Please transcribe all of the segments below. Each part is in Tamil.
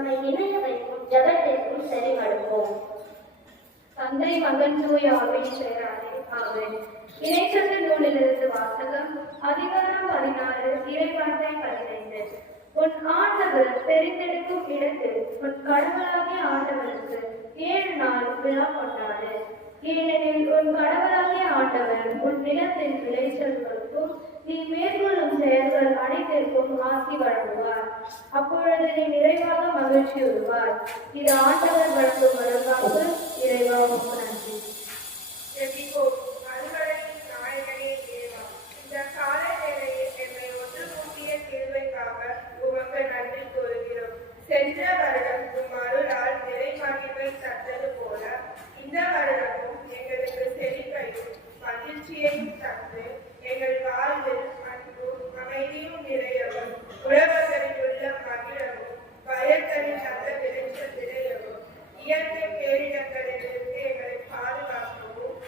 நம்மை இணைய வைக்கும் ஜகத்திற்கும் சரி மடுப்போம். தந்தை மகன் தூய ஆவியின் பெயராலே ஆமென். இணைச்சட்ட நூலிலிருந்து வாசகம். அதிகாரம் 16 இறைவார்த்தை 15. உன் ஆண்டவர் தெரிந்தெடுக்கும் இடத்தில் உன் கடவுளாகிய ஆண்டவருக்கு 7 நாள் விழா கொண்டாடு. ஏனெனில் உன் கடவுளாகிய ஆண்டவர் உன் நிலத்தின் விளைச்சல்களுக்கும் நீ மேற்கொள்ளும் செயல்கள் அனைத்திற்கும் ஆசி வழங்குவார். அப்பொழுது நீ நிறைவாக மகிழ்ச்சியுறுவார். இது ஆண்டவர் வழங்கும் வருவாக்கு. இறைவா உமக்கு நன்றி. இந்த கால வேளையில் என்னை ஒன்று கூட்டிய தீர்வைக்காக உமக்கு நன்றி கூறுகிறோம். சென்ற வருடம் உம் அருளால் நிறை மகிழ்வை தந்தது போல இந்த வருடமும் எங்களுக்கு செழிப்பையும் மகிழ்ச்சியையும் தந்து எங்கள் வாழ்வில் அன்பும் அமைதியும் நிறையவும் உழவர்களில் உள்ள மகிழவும் வயல்களில் நல்ல விளைச்சல் நிறையவும் இயற்கை பேரிடங்களிலிருந்து எங்களை பாதுகாக்கவும்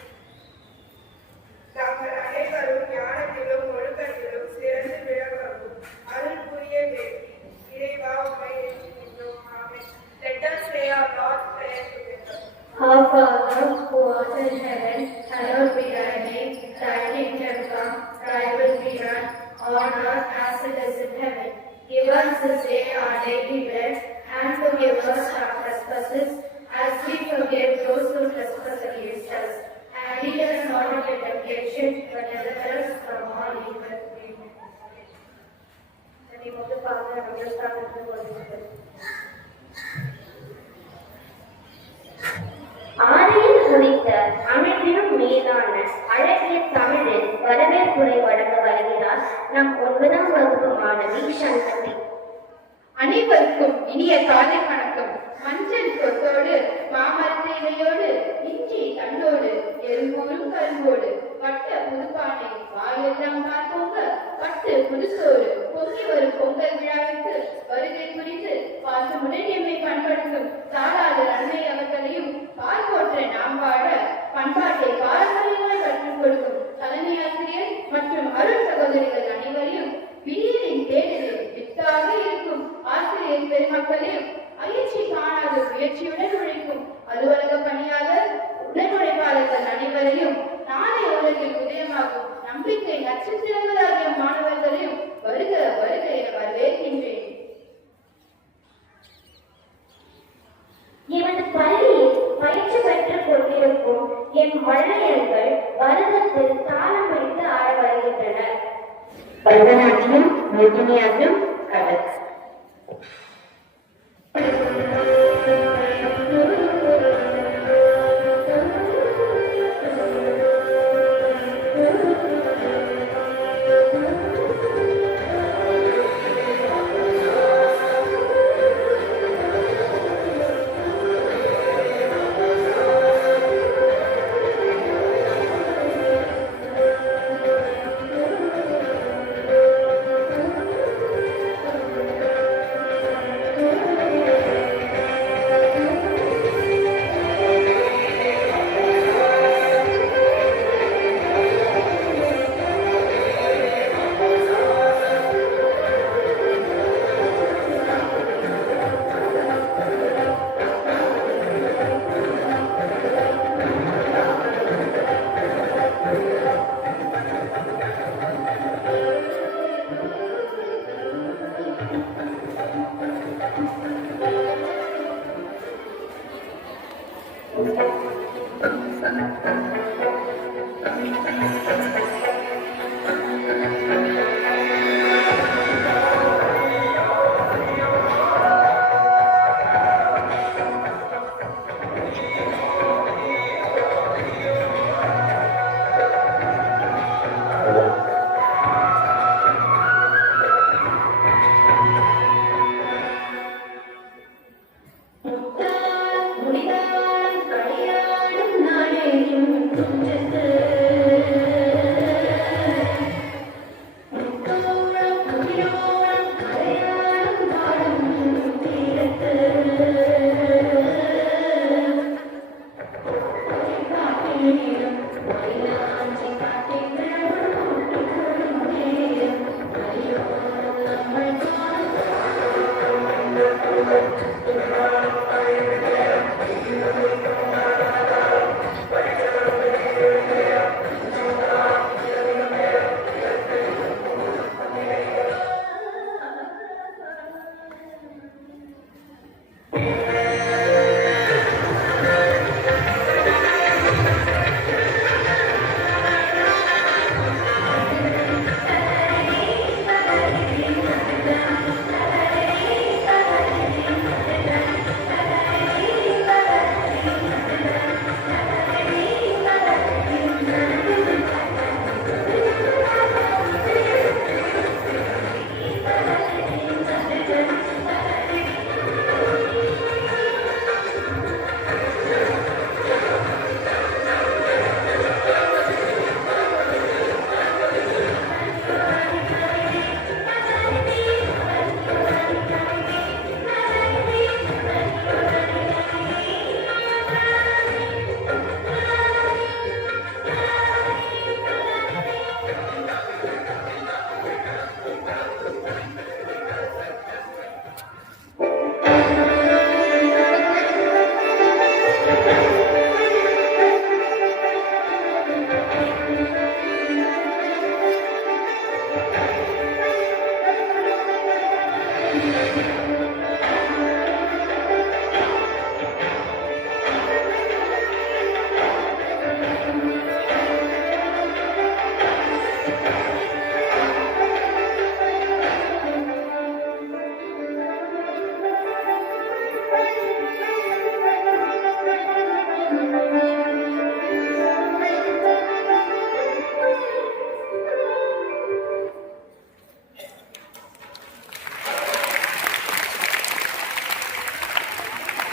நாங்கள் அனைவரும் ஞானத்திலும் ஒழுக்கத்திலும் சிறந்து விளங்கவும் அருள் புரிய வேண்டி இறைவா உம்மை ஏற்றுகின்றோம். ஆமென். Let us say our Lord's Prayer together. Our Father, who art in heaven, hallowed be thy name. Thy kingdom come, thy will be done, on earth as it is in heaven. Give us this day our daily bread, and forgive us our trespasses, as we forgive those who trespass against us. And lead us not into temptation, but deliver us from all evil. Amen. In the name of the Father, and of the Son, and of the Holy Spirit. ஆரையில் குறித்த அமைப்பிலும் மீதான அழகிய தமிழில் வரவேற்புரை வழங்க வருகிறார் நம் 9ஆம் வகுப்பு மாணவி சங்கதி. அனைவருக்கும் இனிய காலை வணக்கம். மஞ்சள் கொத்தோடு மாமரத்து இலையோடு இஞ்சி தன்னோடு எறும்பூரும் கரும்போடு பட்ட புதுப்பானை வாயெல்லாம் பார்ப்போங்க பட்டு புதுசோடு பொங்கி வரும் பொங்கல் விழாவிற்கு வருகை குறித்து பாசமுடன் எம்மை பண்படுத்தும் தாராள நன்மை அவர்களையும் பால் போற்ற நாம் வாழ பண்பாட்டை பாரம்பரியங்களை கற்றுக் கொடுக்கும் தலைமை ஆசிரியர் மற்றும் அருள் சகோதரிகள் அனைவரையும் விடியலின் தேடலில் வித்தாக இருக்கும் ஆசிரியர் பெருமக்களையும் அயற்சி காணாத முயற்சியுடன் உழைக்கும் அலுவலக பணியாளர் உடன் உழைப்பாளர்கள் அனைவரையும் நாளை உலகில் உதயமாகும் நம்பிக்கை நட்சத்திரங்களாகிய மாணவர்களையும் வருக வருக என வரவேற்கின்றேன். எமது பள்ளியில் பயிற்சி பெற்றுக் கொண்டிருக்கும் எம் வள்ளையர்கள் வருடத்தில் தாளம் வைத்து ஆட வருகின்றனர். பரதநாட்டியம், மோகினியாட்டம், கதக்.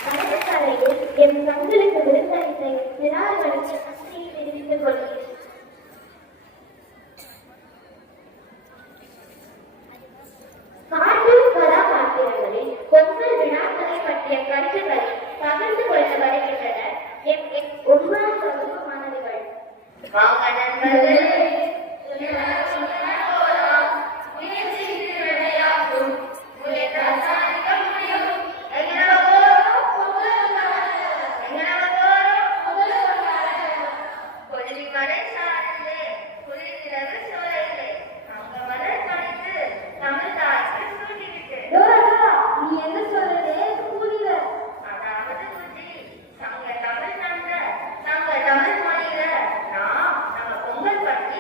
கடற்கரையில் என் கண்களுக்கு விருந்தளித்த நிராகரித்து நன்றியை தெரிவித்துக் கொள்கிறேன். கார்ட்டூன் கதாபாத்திரங்களில் பொங்கல் விழாக்களை பற்றிய கருத்துக்களை பகிர்ந்து கொள்ள வருகின்றனர் என் 9ஆம் வகுப்பு மாணவிகள். நீ என்ன சொல்றதே புரியல. அதாவது நம்ம தமிழ் மொழியில நம்ம பொங்கல் பற்றி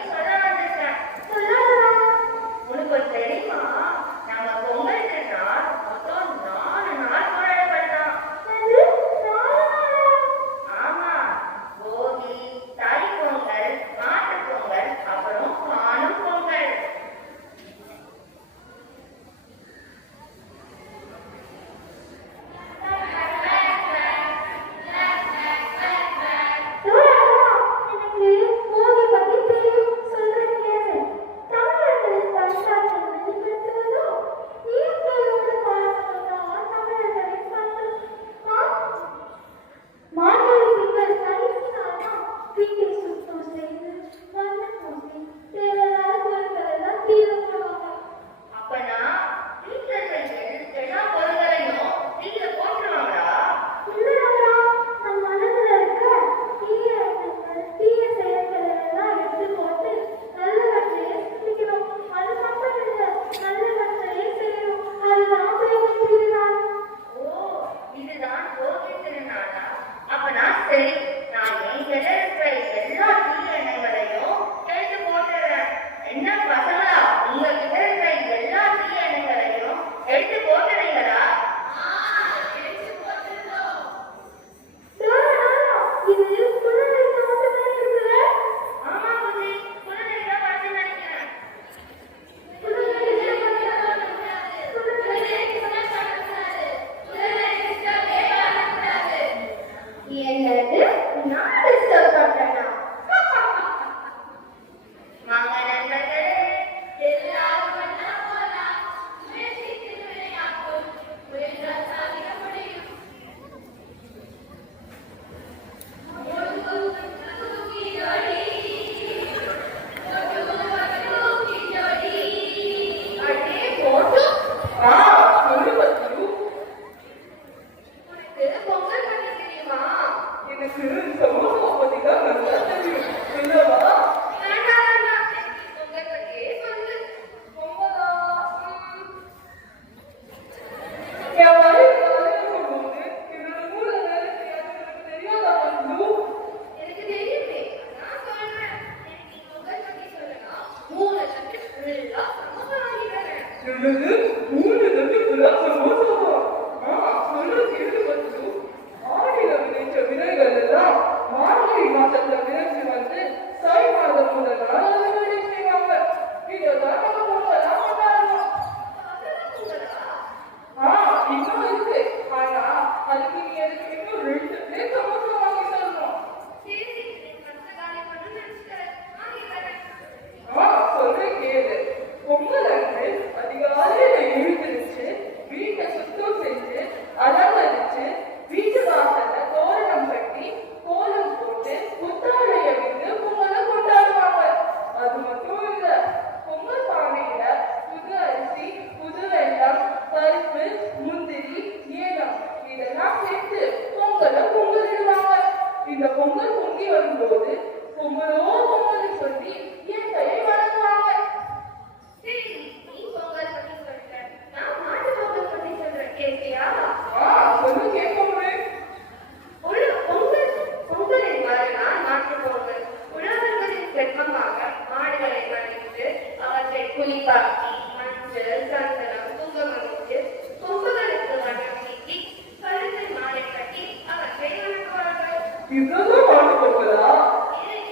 இவ்வளவுதான் பாட்டு போகுதா?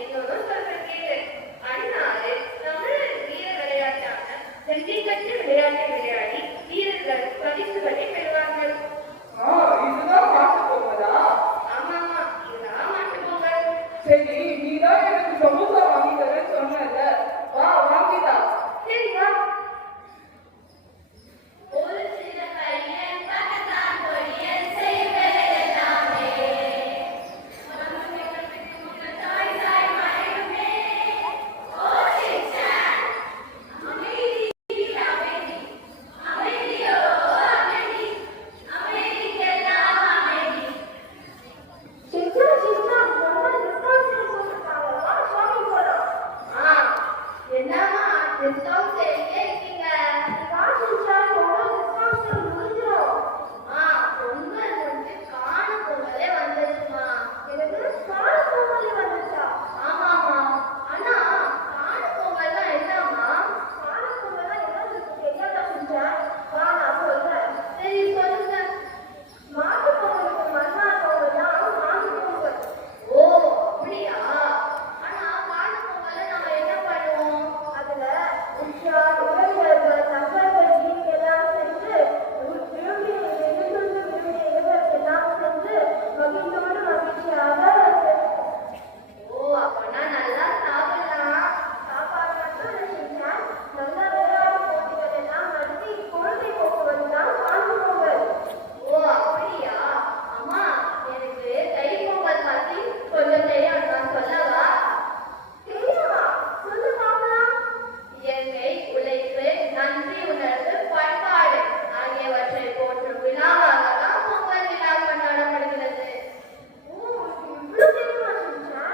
இன்னொரு சொல்றேன் கேளு. அந்நாளு தமிழர் வீர விளையாட்டான ஜல்லிக்கட்டு விளையாட்டை விளையாடி வீரர்கள் பரிசுகளை பெறுவார்கள். இதுதான் பாட்டு போகுதா? ஆமாமா, இதுதான் மாட்டு பொங்கல். சரி, நீதான் எனக்கு சமோசா வாங்கி தரேன்னு சொன்னல, வா வாங்கிதா. சரி வா. ஒரு சின்ன பையன் பக்கத்தான் பொடியன் செய்வதெல்லாமே தாய் தாய் மறையுமே. ஓ சிச்சான், அமைதி அமைதி அமைதியோ அமைதி அமைதிக்கெல்லாம் அமைதி. சிச்சா சிச்சா நம்ம டிஸ்கவுண்ட் சொல்லிட்டாங்க. வா ஷாப்பிங் போலாம். என்னம்மா டிஸ்கவுண்ட் இருக்கீங்க? வா சிச்சா போலாம். டிஸ்கவுண்ட் முடிஞ்சிரும். பொங்கல் முடிஞ்சு காணும் பொங்கலே வந்துருச்சுமா. எனக்கு கால பொங்கல் வந்துச்சா? ஆமாமா. ஆனா காணும் பொங்கல்னா என்னம்மா? கால பொங்கல் என்னன்னு தெரியாதா சிச்சா? வா நான் சொல்றேன். சரி சொல்லுங்க. மாட்டு பொங்கலுக்கு மறுநாள் பொங்கல் தான் மாட்டு பொங்கல். ஓ அப்படியா? ஆனா காணும் பொங்கல்ல நம்ம என்ன பண்ணுவோம்? அதுல உஷா இளைஞர்கள் தங்கர்கள் எல்லாம் சென்று எல்லாம் சென்று மகிழ்ந்தோடு மகிழ்ச்சியாக ஓ அப்பனா நல்லா சாப்பிடலாம். சாப்பாடு மட்டும் செஞ்சா நல்ல விளையாட்டு போட்டிகள் எல்லாம் நடத்தி குழந்தை போக்குவது தான் மாட்டு பொங்கல். ஓ அப்படியா? அம்மா எனக்கு தை பொங்கல் பத்தி கொஞ்சம் தெரியும், நான் சொல்லவா? தெரியுமா? சொல்லு பார்க்கலாம். இயற்கை, உழைப்பு, நன்றி உணர்வு, பண்பாடு ஆகியவற்றை போற்றும் விழாவாக தான் பொங்கல் விழா கொண்டாடப்படுகிறது. இவ்வளவு தெரியுமா செஞ்சா?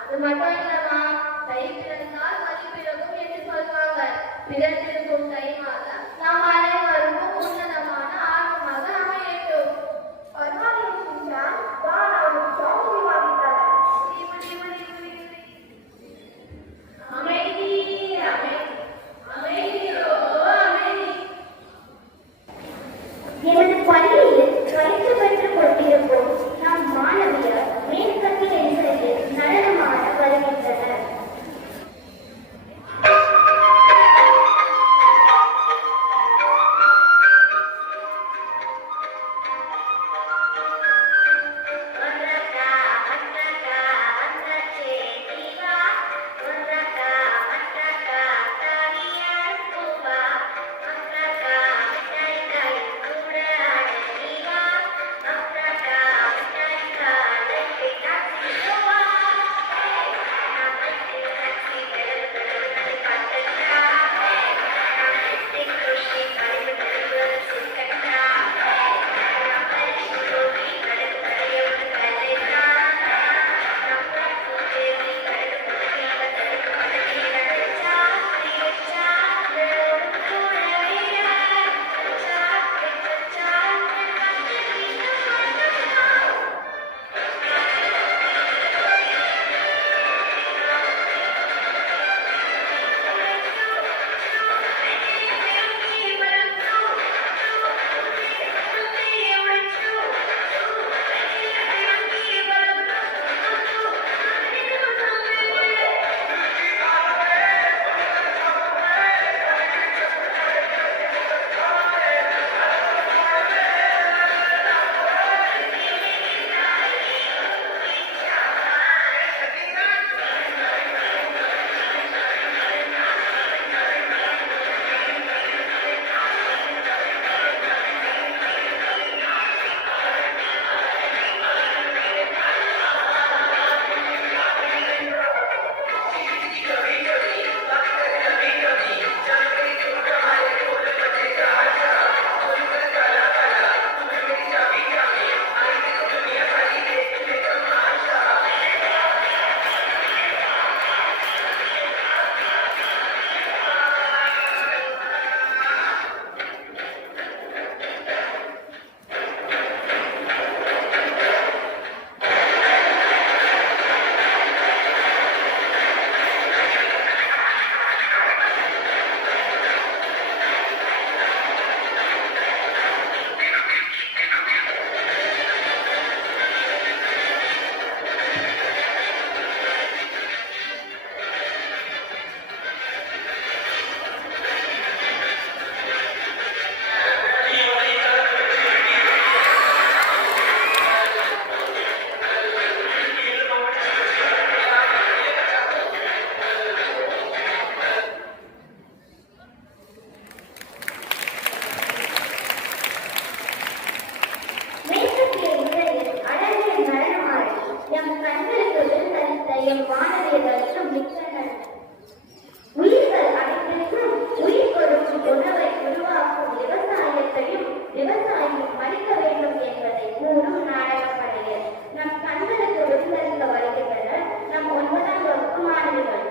அது மட்டும் இல்லம்மா, தை பிறந்தால் வழி பிறக்கும் என்று சொல்வாங்க. பிறந்திருக்கும் தை மாதம் நாம் அனைவருக்கும் உன்னதமான ஆர்வமாக அமையட்டும். பரவாயில்லை செஞ்சா. வா நான் ஒரு ஷாப்பிங் வாங்கி தரேன். அமைதி அமைதி அமைதியோ அமைதி. எனது பள்ளியில் பரிசு பெற்று கொண்டிருக்கும் நம் மாணவியர் மேற்கத்திய இசையில் நடனமாட வருகின்றனர். ஒன்றக்கா மற்றக்கா வந்தச்சே தீவா, ஒன்றக்கா மற்றக்கா தானியார் பூவா, மற்றக்கா மிட்டாய் கூட அழகிவா, மற்றக்கா எம் வானதியர்களுக்கும் மிக்க நன்றி. உயிர்கள் அனைத்திற்கும் உயிர் கொடுக்கும் உணவை உருவாக்கும் விவசாயத்தையும் விவசாயியும் மதிக்க வேண்டும் என்பதை கூறும் நாடகப்படையில் நம் கண்களுக்கு விருந்தளிக்க வருகின்றனர் நம் 9ஆம் வகுப்பு மாணவிகள்.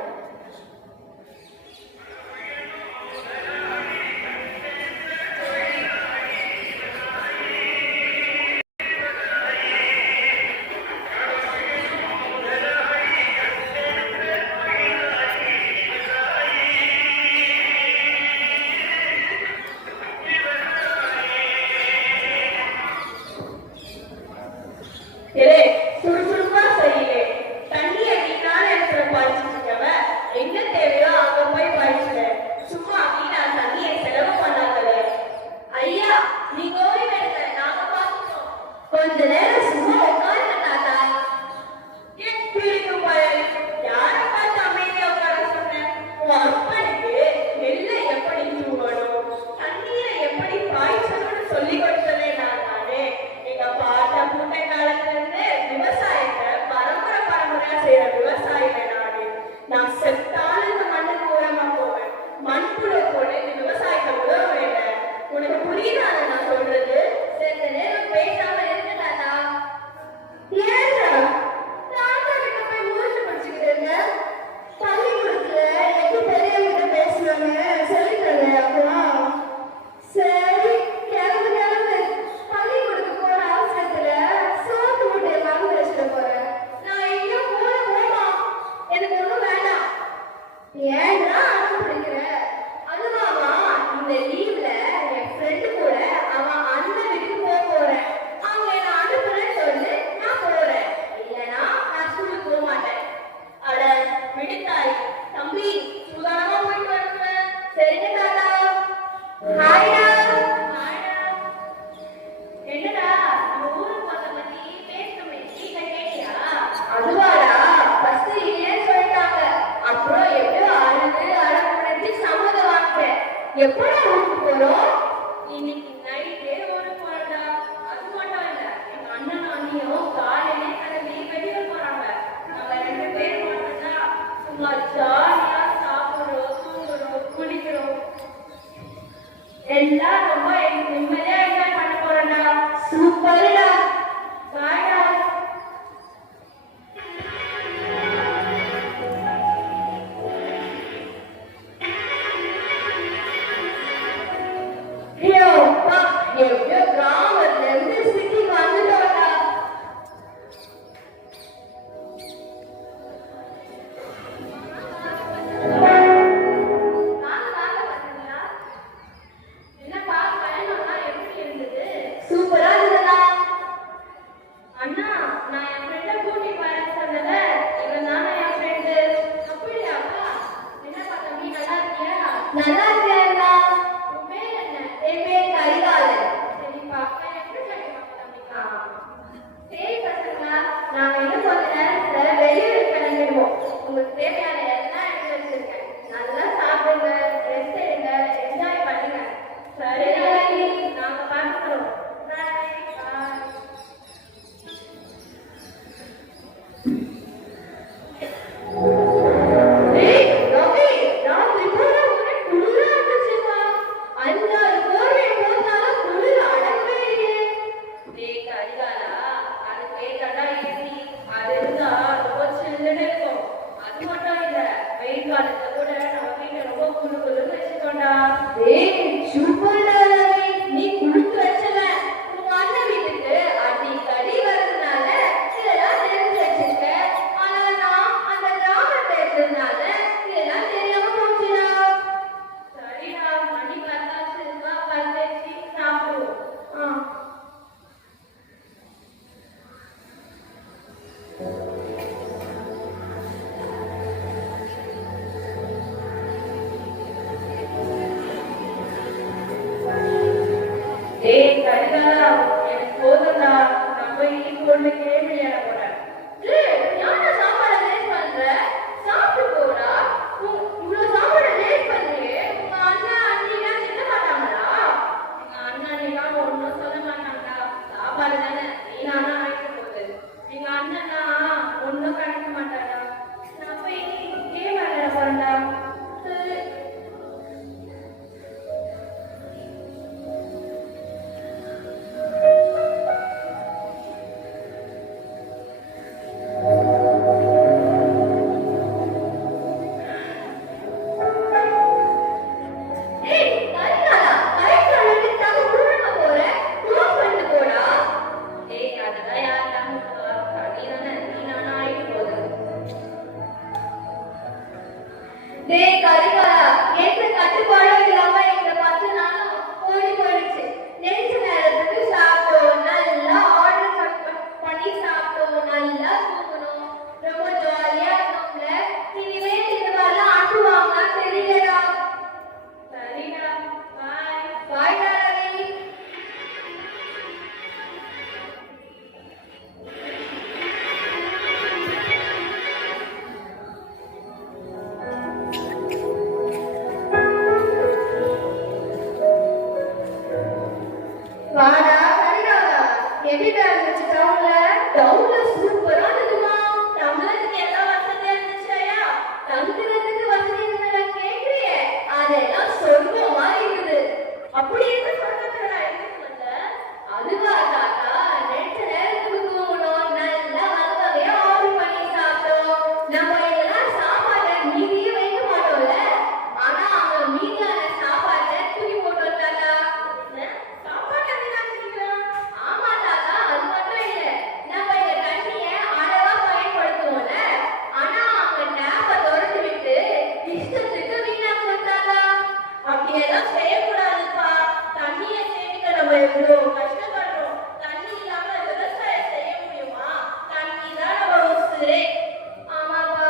இலே சுறுசுறுப்பா செய்யலே தண்ணிய வீணான இடத்துல பாய்ச்சிருக்கவ எங்க தேவையோ அங்க போய் பாய்ச்சுல சும்மா வீணா தண்ணியை செலவு பண்ணாதே. ஐயா நீங்க ஓடி வேணுங்க நாங்க பாத்துக்கிறோம். கொஞ்ச நேரம் சும்மா உட்காருங்க தாத்தா. ஏன் பிரிக்கு பயல் யாரை பார்த்து அமைதியா உட்கார சொன்னேன்? உன் அப்பனுக்கு நெல்லை எப்படி தூவணும் தண்ணீரை எப்படி பாய்ச்சணும்னு சொல்லி கொடுத்ததே நானே. எங்க பாட்ட பூட்டை காலத்துல இருந்து விவசாயத்தை பரம்பரையா செய்யற விவசாயில நாடு. நான் செத்தாலும் இந்த மண்ணுக்கு உரமா போவேன். மண்புழு போல இந்த விவசாயத்தை உதவ வேண்டாம். உனக்கு புரியுதான நான் சொல்றது? சிறிது நேரம் பேசாம இருக்கு தாத்தா. ஏன்டா தாத்தா கிட்ட போய் மூச்சு பிடிச்சுக்கிட்டு பள்ளிக்கூடத்துல எப்படி பெரியவங்கிட்ட பேசுறாங்க சொல்லித்தரல அப்புறம் சரி கிளம்பு கிளம்பு. பள்ளிக்கூடத்துக்கு போற அவசரத்துல சோத்து மூட்டையை மறந்து வச்சுட்டு போறேன். நான் எங்கேயும் போமா எனக்கு ஒண்ணும் வேண்டாம். ஏன்னா அடம் பிடிக்கிற அதுவாமா இந்த லீவ்ல என் ஃப்ரெண்டு கூட அவன் அண்ணன் வீட்டுக்கு போறேன். அவங்க என்ன அனுப்புறேன்னு சொல்லு நான் போறேன். இல்லைன்னா நான் ஸ்கூலுக்கு போக மாட்டேன். அட விடுத்தாய் தம்பி சுதாரமா போயிட்டு வருவேன். சரிங்க தாத்தா. ஹாய்டா. என்னடா நம்ம ஊருக்கு போறத பத்தி பேசணுமே நீங்க கேட்டியா? அதுவாடா ஃபர்ஸ்ட் இல்லைன்னு சொல்லிட்டாங்க. அப்புறம் எப்படியோ அழுது அடம்பிடிச்சு சம்மதம் வாங்கிட்டேன். எப்படா ஊருக்கு போறோம்? இன்னைக்கு நைட்டே ஊருக்கு போறோம்டா. அது மட்டும் இல்ல எங்க அண்ணன் அண்ணியும் காலையிலே கிளம்பி வெளியூர் போறாங்க. நாங்க 2 பேர் மட்டும்தான் சும்மா ஜாலியா சாப்பிடுறோம் தூங்குறோம் குளிக்கிறோம் எல்லாம் ரொம்ப நிம்மதியா என்ஜாய் பண்ண போறோம்டா. சூப்பர்டா. பாய்டா. எப்படியோ கிராமத்துல இருந்து சிட்டிக்கு வந்துட்டோம்டா. என்ன பாக்க எப்படிடா இருந்துச்சு டவுன்ல? டவுன்ல சூப்பரா இருக்குமா. தமிழருக்கு எல்லா வசதியா இருந்துச்சாயா? தங்குறதுக்கு வசதி இருந்ததா கேக்குறியே? அதெல்லாம் சொர்க்கம் மாதிரி இருந்தது. அப்படி என்ன சொர்க்கத்துல எதுக்கு வந்த? அதுவா தாத்தா, நெட்ட நேரத்துக்கு தூங்கணும், நல்லா வந்ததையே ஆர்டர் பண்ணி சாப்பிட்டோம். நம்ம இதெல்லாம் சாப்பாட்டை மீதியே வைக்க மாட்டோம்ல, ஆனா அவங்க மீதியான சாப்பாட்டை தூக்கி போட்டோம் தாத்தா. சாப்பாட்டை வீணாக்குறீங்களா? ஆமா தாத்தா, அது மட்டும் இல்ல, நம்ம இந்த தண்ணிய அளவா பயன்படுத்துவோம்ல, ஆனா அவங்க டேப்பை திறந்து விட்டு இஷ்டத்துக்கு வீணாக்குவோம் தாத்தா. அப்படியெல்லாம் செய்யக்கூடாதுப்பா. தண்ணியை சேமிக்க நம்ம எவ்வளவு கஷ்டப்படுறோம். தண்ணி இல்லாம விவசாயம் செய்ய முடியுமா? தண்ணி தான் நம்ம உசுரே. ஆமாப்பா.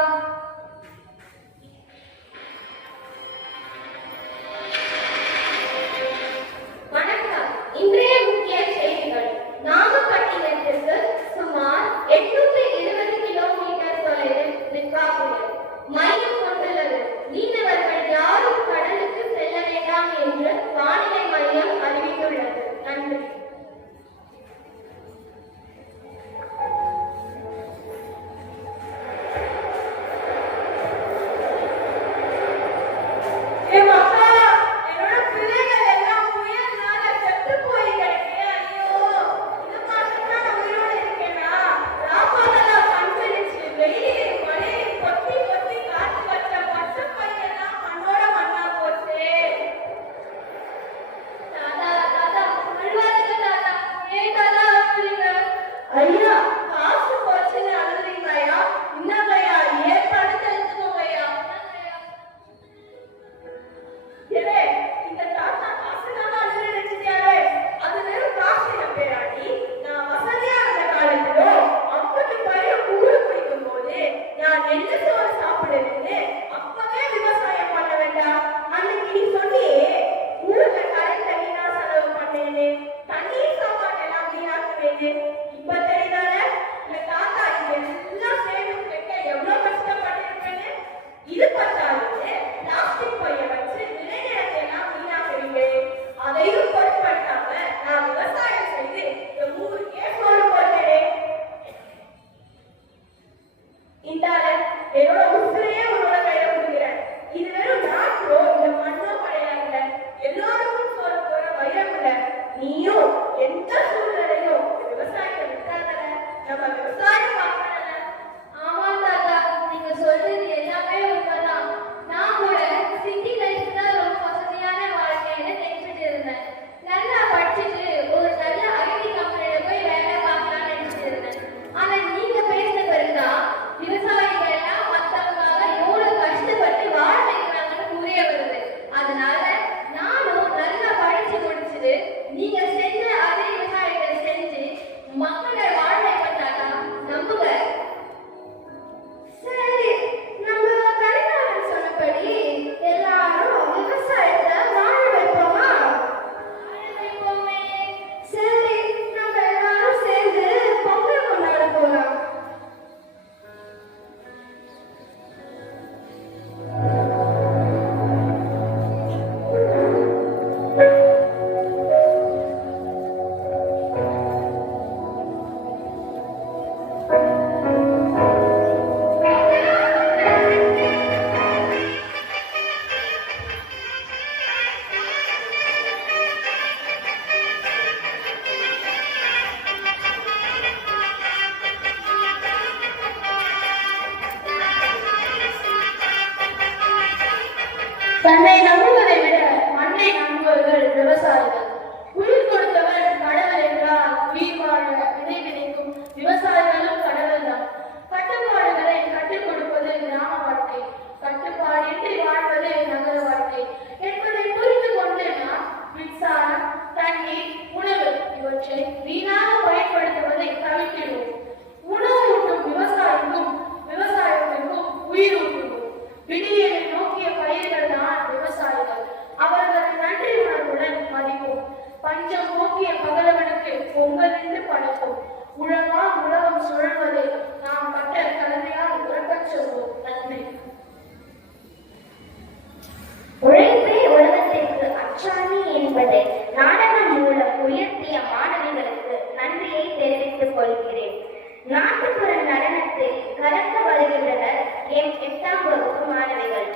வணக்கம். இன்றைய முக்கிய செய்திகள். நாகப்பட்டினத்திற்கு சுமார் 820 கிலோமீட்டர் தொலைவில் நிர்வாகம் மையம் கொண்டுள்ளது. மீனவர்கள் யாரும் கடலுக்கு செல்ல வேண்டாம் என்று வானிலை மையம் அறிவித்துள்ளது. நன்றி. ஏ மக்கா, என்னோட பிள்ளைகள் எல்லாம் புயல்னால செத்து போய் கிடக்கே. ஐயோ, இந்த மாசம் தான் நான் உயிரோட இருக்கேனா? ராப்பாதெல்லாம் கண்பிடிச்சு வெயிலையும் மழையும் கொத்தி கொத்தி காத்து வச்ச பச்சை பையெல்லாம் மண்ணோட மண்ணா போச்சே. தாத்தா தாத்தா அழுவாதீங்க தாத்தா. ஏன் தாத்தா அழுறீங்க? ஐயா, காசு போச்சுன்னு அழுதுறீங்கய்யா? இந்தாங்கய்யா, ஏற்பாடு தெரிஞ்சுக்கோங்கய்யா. ஏலே, இந்த தாத்தா காசுனால அழுது நினைச்சிட்டியாலே? அது வெறும் காசு என் பேராண்டி. நான் வசதியா இருந்த காலத்திலோ அப்படி பயிர கூழ் குடிக்கும் போது நான் நெல்லு சோறு சாப்பிடுறது அப்பவே விவசாயம் பண்ண வேண்டாம். அன்னைக்கு நீ சொன்னியே ஊர்ல கரண்ட் வீணா செலவு பண்ணேன்னு, தண்ணீர் சாப்பாடு எல்லாம் வீணாக்குவேன்னு. இப்ப தெரியுதானே இந்த தாத்தா இதெல்லாம் சேமித்து வைக்க எவ்வளவு கஷ்டப்பட்டிருப்பேன்னு. இது பத்தாது, பிளாஸ்டிக் பைய வச்சு விளைநிலத்தை எல்லாம் வீணாக்குறீங்க. அதையும் பொருட்படுத்தாம நான் விவசாயம் செய்து என் ஊருக்கே சோறு போட்டேன். இந்தால என்னோட உசுரையே உன்னோட கையில கொடுக்கிறேன். இது வெறும் நாட்டோ இந்த மண்ணோ கிடையாதுல. எல்லோருக்கும் சோறு போற வைரம் இல்ல. நீயும் எந்த சூழ்நிலையும் விவசாயத்தை விட்டாதல. நம்ம விவசாயம் பார்க்கறல. ஆமா தாத்தா, நீங்க சொல்றது எல்லாமே உண்மைதான். நான் கூட சிட்டி லைஃப் தான் ரொம்ப வசதியான வாழ்க்கைன்னு நினைச்சிட்டு இருந்தேன். நல்லா படிச்சுட்டு ஒரு நல்ல ஐடி கம்பெனில போய் வேலை பார்க்கலாம்னு நினைச்சிட்டு இருந்தேன். ஆனா நீங்க பேசின பிறகுதான் விவசாயிகள் எல்லாம் மத்தவங்க எவ்வளவு கஷ்டப்பட்டு வாழ வைக்கிறாங்கன்னு புரிய வருது. அதனால நானும் நல்லா படிச்சு முடிச்சுட்டு நீங்க செஞ்ச அதே விவசாயத்தை செஞ்சு மக்களை வாழ வைப்பேன் தாத்தா. நம்புங்க. சரி, நம்ம கலைஞர் சொன்னபடி எல்லாரும் விவசாயத்தை வாழ வைப்போமா? வாழ வைப்போமே. சரி, நம்ம எல்லாரும் சேர்ந்து பொங்கல் கொண்டாட போலாம். தன்னை நம்புவதை விட மண்ணை நம்புவர்கள் விவசாயிகள். உயிர் கொடுத்தவர் கடவுள் என்றால் உயிர் வாழ விதை விதைக்கும் விவசாயிகளும் கடவுள் தான். கட்டுப்பாடுகளை கற்றுக் கொடுப்பது கிராம வாழ்க்கை, கட்டுப்பாடின்றி வாழ்வது நகர வாழ்க்கை என்பதை புரிந்து கொண்டு நாம் மின்சாரம், தண்ணீர், உணவு இவற்றை வீணாக பயன்படுத்துவதை தவிர்க்கிறோம். உணவு ஊட்டும் விவசாயத்திற்கும் உயிர் ஊட்டுவோம். விடியலை நோக்கிய பயிர்கள் தான் விவசாயிகள். அவர்கள் நன்றி உணர்வுடன் மதிப்போம். பஞ்சம் நோக்கிய பகலவனுக்கு பொங்கல் என்று படைப்போம். உழவால் உலகம் சுழல்வதை நாம் பட்ட கடமையால் உறக்கச் சொல்வோம். நன்றி. உழைப்பே உலகத்திற்கு அச்சாணி என்பதை நாடகம் மூலம் உயர்த்திய மாணவிகளுக்கு தெரிவித்துக் கொள்கிறேன். நாட்டுப்புற நடனத்தில் கலக்க வருகின்றனர் என் 8ஆம் வகுப்பு மாணவிகள்.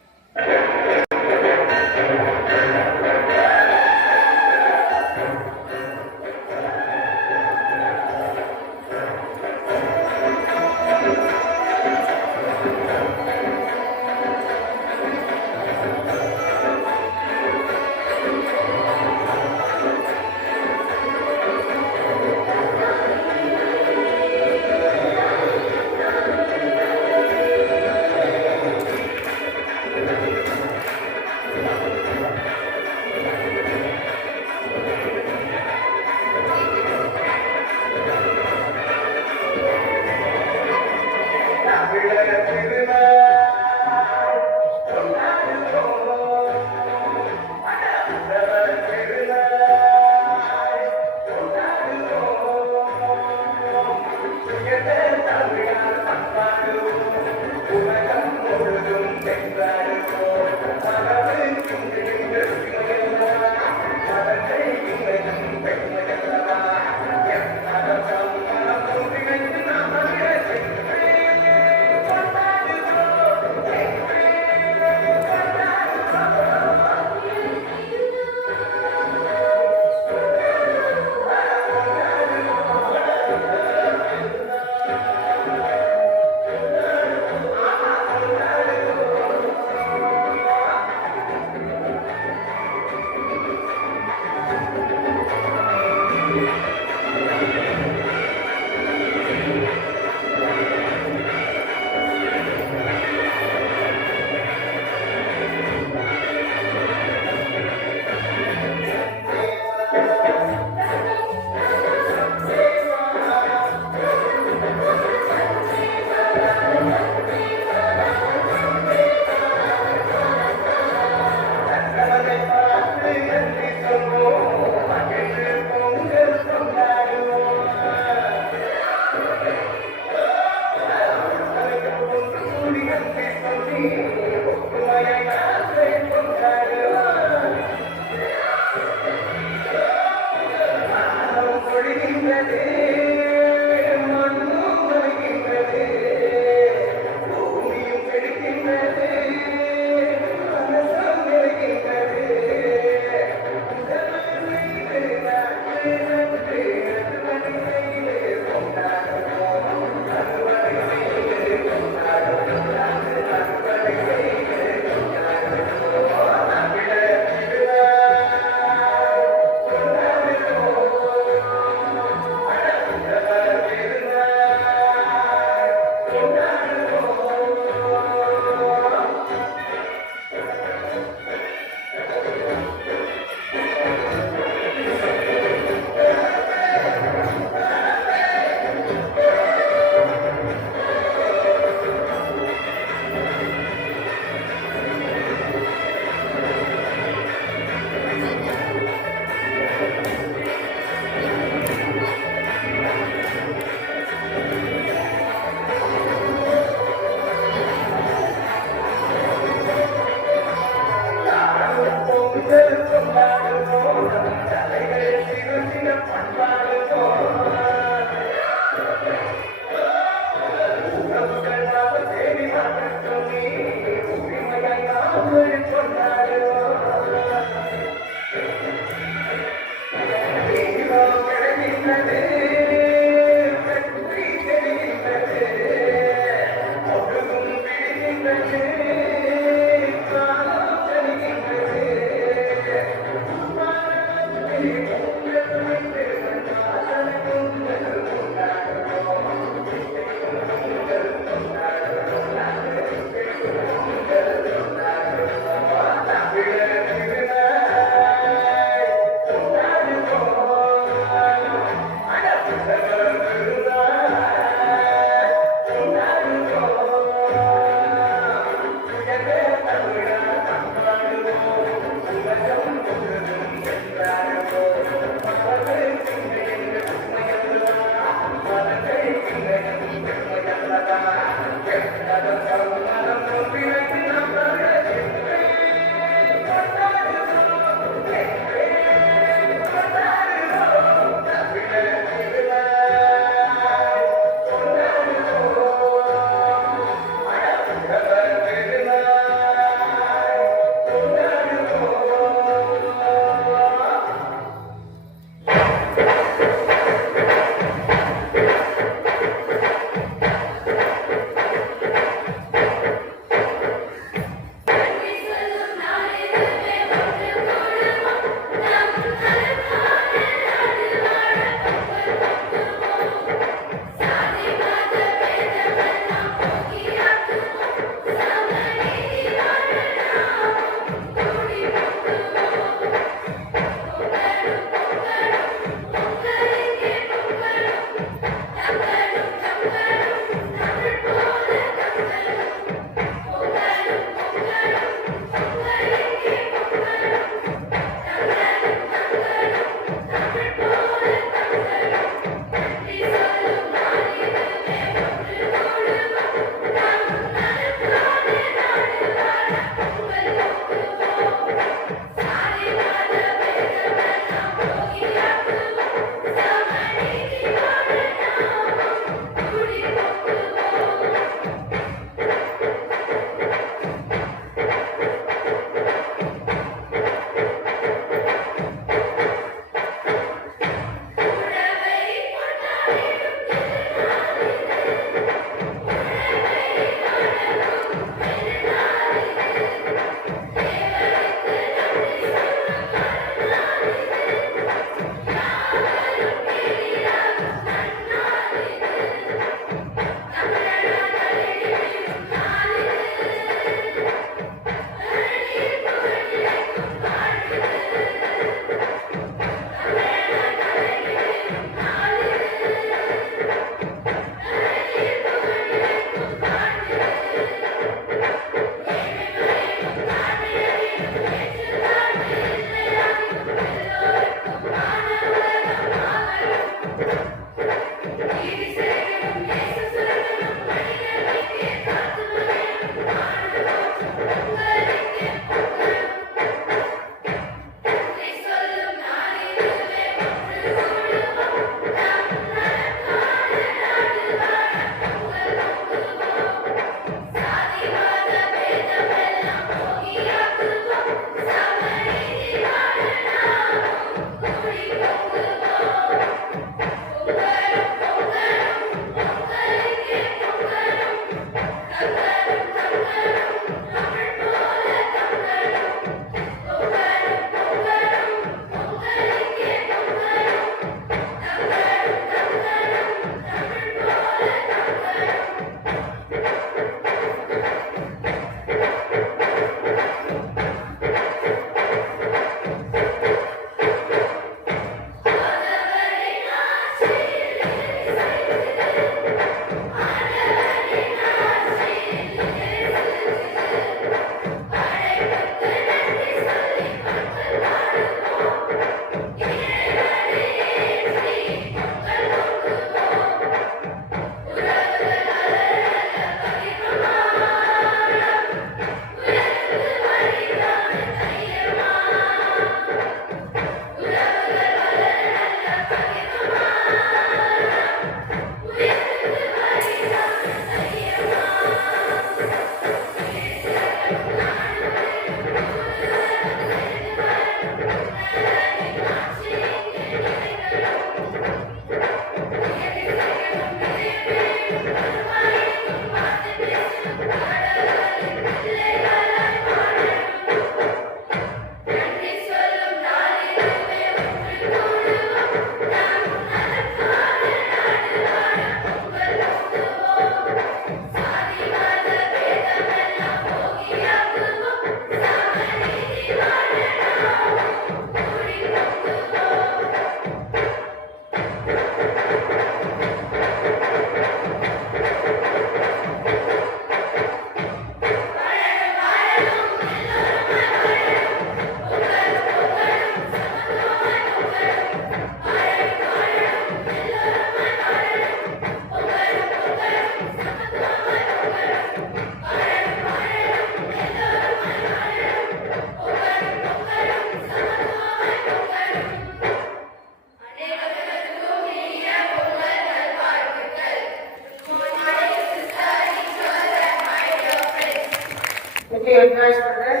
enjoy children?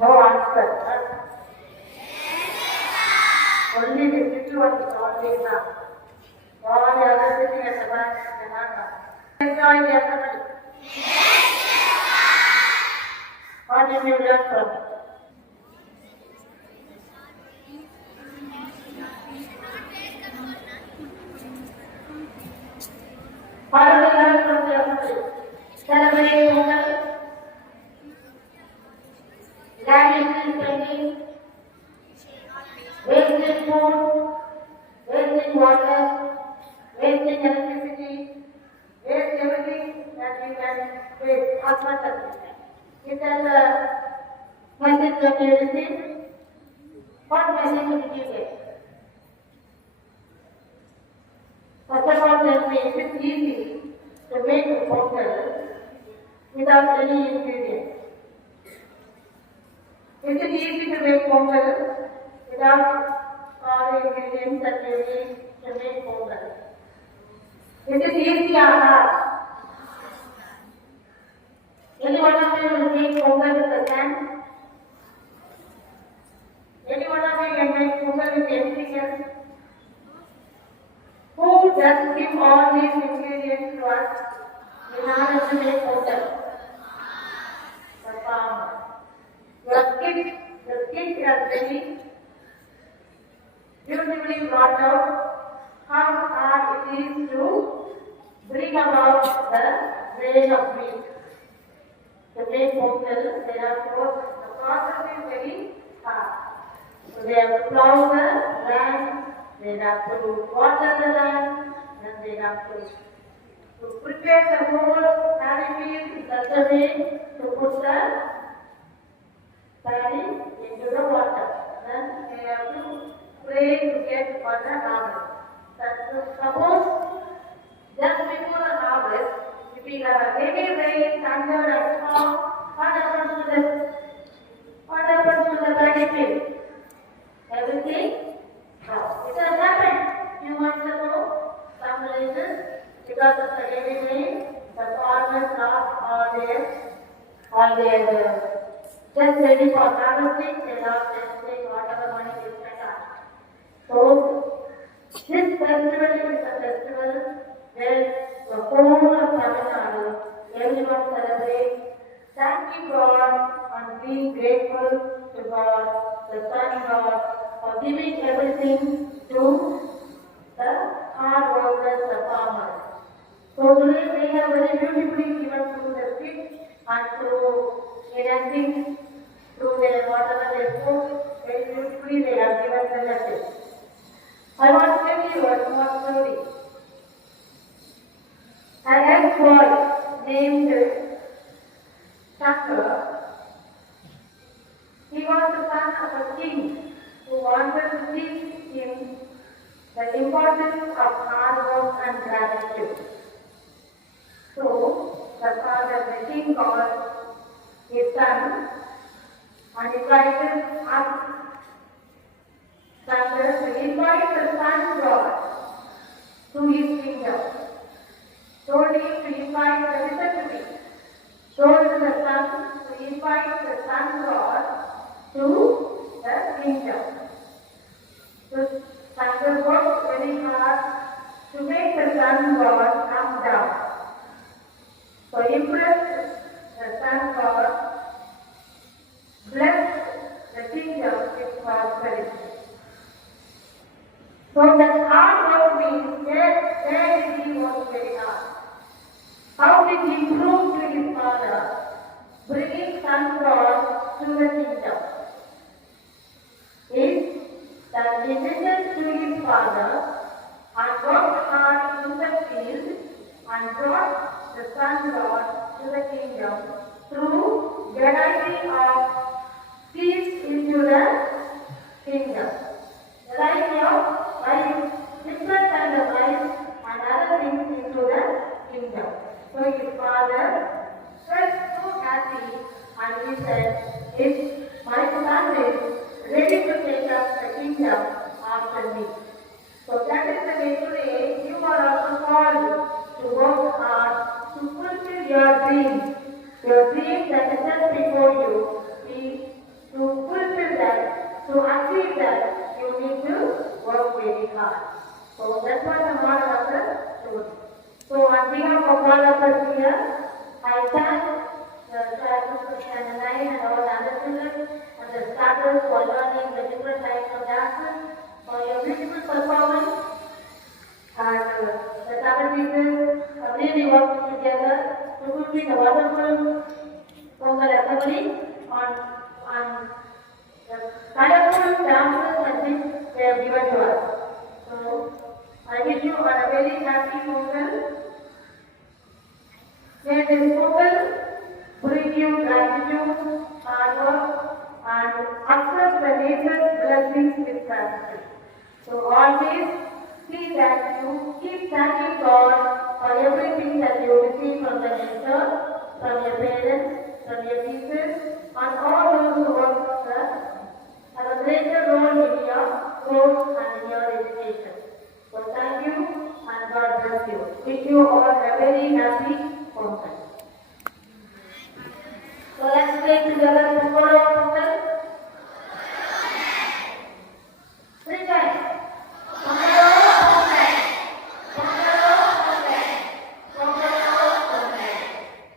No answer. Only the city one is always up. All the other sitting at the back cannot come. Enjoy the assembly. What did you learn from it? What did you learn from the assembly? Celebrating Pongal, gathering and spending, wasting food, wasting water, wasting electricity, waste everything that we can waste as much as we can. It has a message that you receive. What message did you get? First of all, tell me, is it easy to make a pongal without any ingredients? Is it easy to make pongal without all the ingredients that you need to make pongal? Is it easy or hard? Any one of you will make pongal with a can? Any one of you can make pongal with anything else? Who does give all these ingredients to us in order to make pongal? The farmer. The kit is ready, beautifully brought out. How hard it is to bring about the grain of wheat. To make pongal, therefore, the process is very hard. So they have to plow the land, they have to water the land, and they have to prepare the whole paddy field in such a way to put the paddy into the water. Then they have to pray to get for the harvest. Suppose just before the harvest, if we have a heavy rain, thunder, and storm, what happens to the paddy field? Everything? No. It has happened. You want to know some reasons? Because of the heavy rain, the farmers lost all their just ready for harvesting, they lost everything, whatever money they spent on. So, this festival is a festival where the whole of Tamil Nadu, everyone celebrates, thanking God and being grateful to God, the Sun God, for giving everything to the hard workers, the farmers. So today they have very beautifully given through the speech and through enacting, through their whatever they spoke, very beautifully they have given the message. I want to tell you a small story. A young boy named Shankar, he was the son of a king who wanted to teach him the importance of hard work and gratitude. So, the father, the king, called his son and invited us, Shankar, to invite the sun god to his kingdom. Told him to invite the Rishi, told the sun to invite the sun god to the kingdom. So Shankar worked very hard to make the sun god come down. So impressed, the sun god blessed the kingdom with prosperity. So that hard work means where did he work very hard? How did he prove to his father, bringing sun god to the kingdom? Is that he listened to his father and worked hard in the field and brought the sun god to the kingdom through variety of seeds into the kingdom. Variety of rice, different kind of rice and other things into the kingdom. So his father felt so happy and he said, if my son is ready to take up the kingdom after me. So that is the way today you are also called to work hard to fulfill your dreams. Your dreams that are set before you, to fulfill them, to achieve them, you need to work very hard. So that's what the model of the story. So on behalf of all of us here, I thank the and the nine and all the other children and the starters for learning the different types of dances, for your beautiful performance. And the Tamil people have really worked together to fulfill the wonderful Pongal assembly on the colorful dances and which they have given to us. So I wish you a very happy Pongal. May this Pongal bring you gratitude, hard work, and accept the nature's blessings with gratitude. So always please thank you, keep thanking God for everything that you receive from the nature, from your parents, from your teachers, and all those who work with us, have a greater role in your growth and in your education. So thank you and God bless you. Wish you all a very happy Pongal. So let's play together Pongal. Three times.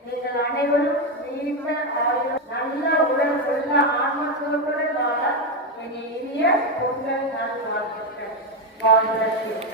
நீங்கள் அனைவரும் நீண்ட ஆயுள் நல்ல உடல் உள்ள ஆன்மத்தோடு வாழ இனிய பொங்கல் நல் வாழ்த்துக்கள். God bless you.